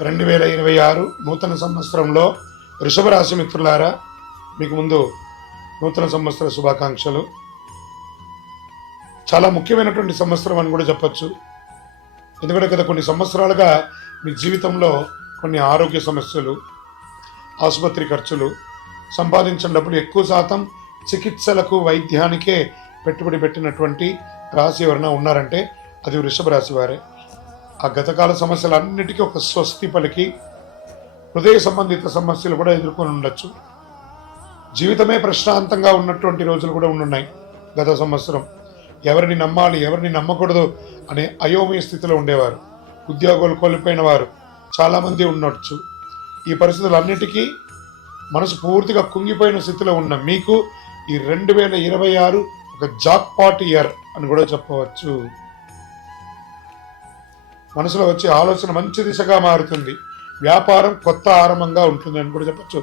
2026 నూతన సంవత్సరంలో వృషభ రాశి మిత్రులారా, మీకు ముందు నూతన సంవత్సర శుభాకాంక్షలు. చాలా ముఖ్యమైనటువంటి సంవత్సరం అని కూడా చెప్పచ్చు. ఎందుకంటే గత కొన్ని సంవత్సరాలుగా మీ జీవితంలో కొన్ని ఆరోగ్య సమస్యలు, ఆసుపత్రి ఖర్చులు, సంపాదించిన డబ్బులు ఎక్కువ శాతం చికిత్సలకు వైద్యానికే పెట్టుబడి పెట్టినటువంటి రాశి ఎవరైనా ఉన్నారంటే అది వృషభ రాశి వారే. ఆ గతకాల సమస్యలన్నిటికీ ఒక స్వస్తి పలికి హృదయ సంబంధిత సమస్యలు కూడా ఎదుర్కొని ఉండొచ్చు. జీవితమే ప్రశాంతంగా ఉన్నటువంటి రోజులు కూడా ఉన్నాయి. గత సంవత్సరం ఎవరిని నమ్మాలి, ఎవరిని నమ్మకూడదు అనే అయోమయ స్థితిలో ఉండేవారు. ఉద్యోగాలు కోల్పోయిన వారు చాలామంది ఉండొచ్చు. ఈ పరిస్థితులన్నిటికీ మనసు పూర్తిగా కుంగిపోయిన స్థితిలో ఉన్న మీకు ఈ 2026 ఒక జాక్పాట్ ఇయర్ అని కూడా చెప్పవచ్చు. మనసులో వచ్చే ఆలోచన మంచి దిశగా మారుతుంది. వ్యాపారం కొత్త ఆరంభంగా ఉంటుంది అని కూడా చెప్పచ్చు.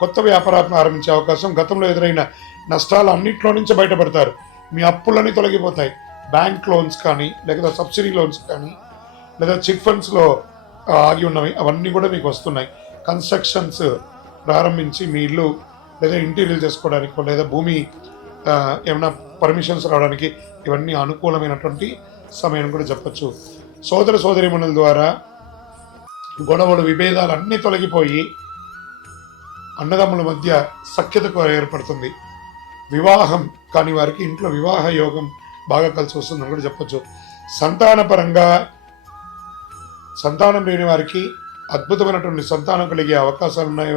కొత్త వ్యాపారాన్ని ప్రారంభించే అవకాశం, గతంలో ఎదురైన నష్టాలు అన్నింటిలో నుంచి బయటపడతారు. మీ అప్పులన్నీ తొలగిపోతాయి. బ్యాంక్ లోన్స్ కానీ, లేదా సబ్సిడీ లోన్స్ కానీ, లేదా చిట్ ఫండ్స్లో ఆగి ఉన్నవి అవన్నీ కూడా మీకు వస్తున్నాయి. కన్స్ట్రక్షన్స్ ప్రారంభించి మీ ఇల్లు లేదా ఇంటీరియర్ చేసుకోవడానికో, లేదా భూమి ఏమైనా పర్మిషన్స్ రావడానికి ఇవన్నీ అనుకూలమైనటువంటి సమయం కూడా చెప్పచ్చు. సోదర సోదరీమణుల ద్వారా గొడవలు, విభేదాలు అన్నీ తొలగిపోయి అన్నదమ్ముల మధ్య సఖ్యతకు ఏర్పడుతుంది. వివాహం కాని వారికి ఇంట్లో వివాహ యోగం బాగా కలిసి వస్తుందని కూడా చెప్పచ్చు. సంతానపరంగా సంతానం లేని వారికి అద్భుతమైనటువంటి సంతానం కలిగే అవకాశాలు ఉన్నాయి.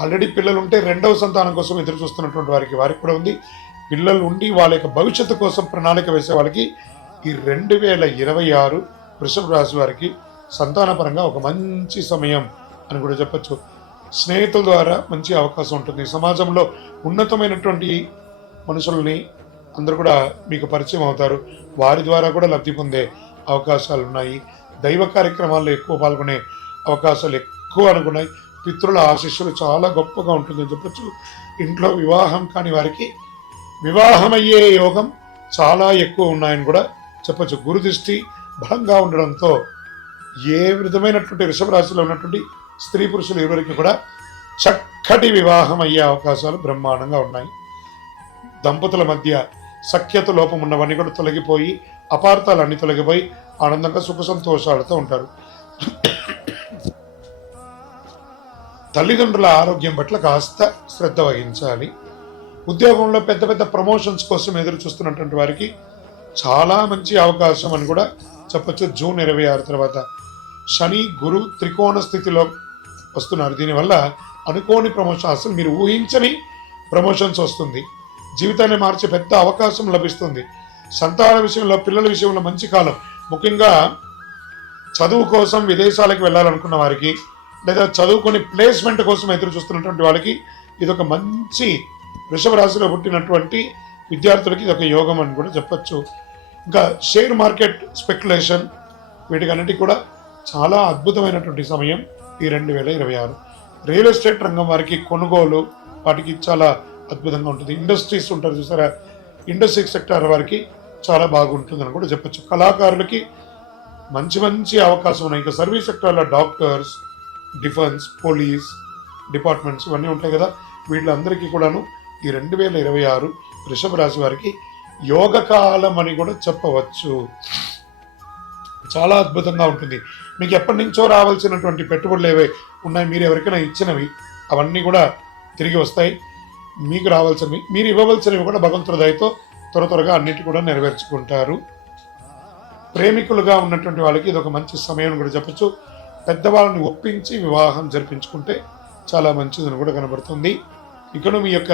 ఆల్రెడీ పిల్లలు ఉంటే రెండవ సంతానం కోసం ఎదురు చూస్తున్నటువంటి వారికి కూడా ఉంది. పిల్లలు ఉండి వాళ్ళ యొక్క భవిష్యత్తు కోసం ప్రణాళిక వేసే వాళ్ళకి ఈ 2026 వృషభ రాశి వారికి సంతానపరంగా ఒక మంచి సమయం అని కూడా చెప్పచ్చు. స్నేహితుల ద్వారా మంచి అవకాశం ఉంటుంది. సమాజంలో ఉన్నతమైనటువంటి మనుషుల్ని అందరూ కూడా మీకు పరిచయం అవుతారు. వారి ద్వారా కూడా లబ్ధి పొందే అవకాశాలు ఉన్నాయి. దైవ కార్యక్రమాల్లో ఎక్కువ పాల్గొనే అవకాశాలు ఎక్కువ అనుకున్నాయి. పితృల ఆశీస్సులు చాలా గొప్పగా ఉంటుందని చెప్పచ్చు. ఇంట్లో వివాహం కాని వారికి వివాహమయ్యే యోగం చాలా ఎక్కువ ఉన్నాయని కూడా చెప్పచ్చు. గురుదృష్టి బలంగా ఉండడంతో ఏ విధమైనటువంటి వృషభ రాశిలో ఉన్నటువంటి స్త్రీ పురుషులు ఎవరికి కూడా చక్కటి వివాహం అయ్యే అవకాశాలు బ్రహ్మాండంగా ఉన్నాయి. దంపతుల మధ్య సఖ్యత లోపం ఉన్నవన్నీ కూడా తొలగిపోయి, అపార్థాలన్నీ తొలగిపోయి ఆనందంగా సుఖ సంతోషాలతో ఉంటారు. తల్లిదండ్రుల ఆరోగ్యం పట్ల కాస్త శ్రద్ధ వహించాలి. ఉద్యోగంలో పెద్ద పెద్ద ప్రమోషన్స్ కోసం ఎదురు చూస్తున్నటువంటి వారికి చాలా మంచి అవకాశం అని కూడా చెప్పచ్చు. జూన్ 26 తర్వాత శని గురు త్రికోణ స్థితిలో వస్తున్నారు. దీనివల్ల అనుకోని ప్రమోషన్, అసలు మీరు ఊహించని ప్రమోషన్స్ వస్తుంది. జీవితాన్ని మార్చే పెద్ద అవకాశం లభిస్తుంది. సంతాన విషయంలో, పిల్లల విషయంలో మంచి కాలం. ముఖ్యంగా చదువు కోసం విదేశాలకు వెళ్ళాలనుకున్న వారికి, లేదా చదువుకొని ప్లేస్మెంట్ కోసం ఎదురు చూస్తున్నటువంటి వాళ్ళకి ఇదొక మంచి, వృషభ రాశిలో పుట్టినటువంటి విద్యార్థులకి ఇదొక యోగం అని కూడా చెప్పచ్చు. ఇంకా షేర్ మార్కెట్ స్పెక్యులేషన్ వీటికన్నిటికీ కూడా చాలా అద్భుతమైనటువంటి సమయం ఈ 2026. రియల్ ఎస్టేట్ రంగం వారికి కొనుగోలు వాటికి చాలా అద్భుతంగా ఉంటుంది. ఇండస్ట్రీస్ ఉంటారు చూసారా, ఇండస్ట్రీ సెక్టర్ వారికి చాలా బాగుంటుందని కూడా చెప్పచ్చు. కళాకారులకి మంచి మంచి అవకాశం ఉన్నాయి. ఇంకా సర్వీస్ సెక్టర్లో డాక్టర్స్, డిఫెన్స్, పోలీస్ డిపార్ట్మెంట్స్ ఇవన్నీ ఉంటాయి కదా, వీళ్ళందరికీ కూడాను ఈ 2026 వృషభ రాశి వారికి యోగకాలం అని కూడా చెప్పవచ్చు. చాలా అద్భుతంగా ఉంటుంది. మీకు ఎప్పటి నుంచో రావాల్సినటువంటి పెట్టుబడులు ఏవే ఉన్నాయి, మీరు ఎవరికైనా ఇచ్చినవి అవన్నీ కూడా తిరిగి వస్తాయి. మీకు రావాల్సినవి, మీరు ఇవ్వవలసినవి కూడా భగవంతుడి దయతో త్వరగా అన్నిటి కూడా నెరవేర్చుకుంటారు. ప్రేమికులుగా ఉన్నటువంటి వాళ్ళకి ఇది ఒక మంచి సమయం కూడా చెప్పచ్చు. పెద్దవాళ్ళని ఒప్పించి వివాహం జరిపించుకుంటే చాలా మంచిదని కూడా కనబడుతుంది. ఇకను మీ యొక్క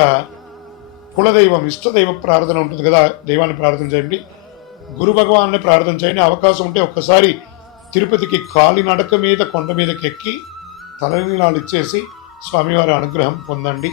కులదైవం, ఇష్టదైవ ప్రార్థన ఉంటుంది కదా, దైవాన్ని ప్రార్థన చేయండి. గురు భగవాన్ని ప్రార్థన చేయండి. అవకాశం ఉంటే ఒక్కసారి తిరుపతికి కాలినడక మీద కొండ మీదకి ఎక్కి తలనీలాలు ఇచ్చేసి స్వామివారి అనుగ్రహం పొందండి.